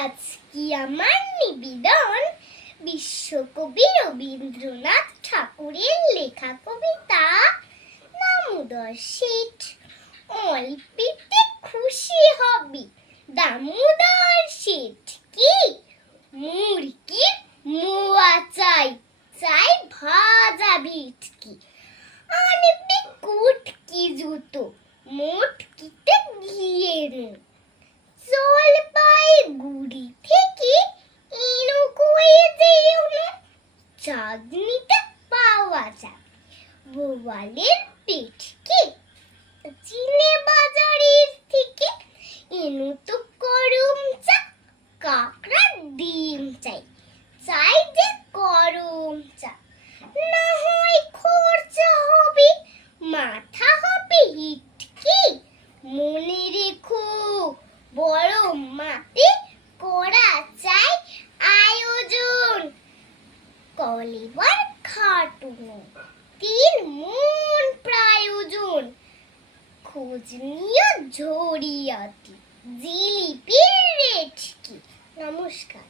আজ কি আমার নিবেদন বিশ্বকবি রবীন্দ্রনাথ ঠাকুরের লেখা কবিতা দামোদর শেঠ। অল্পেতে খুশি হবি দামোদর শেঠ কি মুরগি মোয়া চাই চাই ভাজা ভেটকি আনবি কুটকি জুতো মোটকিতে গিয়ে নে জলপাইগুড়ি থেকে এনুকোয়ে যেও না চাঁদনিতে পাওয়া যায় বোয়ালের পেটকে চিনে বাজারের থেকে এনু তো গরম চা কাকড়া ডিম চাই চাই যে গরম চা না হয় খরচা হবে মাথা হবে হিটকি মনে রেখো বড় মাপে করা চাই আয়োজন কলিবার খাটুনো 3 মন প্রয়োজন খোঁজ নিয়ে ঝরিয়াতি জিলিপির রেট কি। নমস্কার।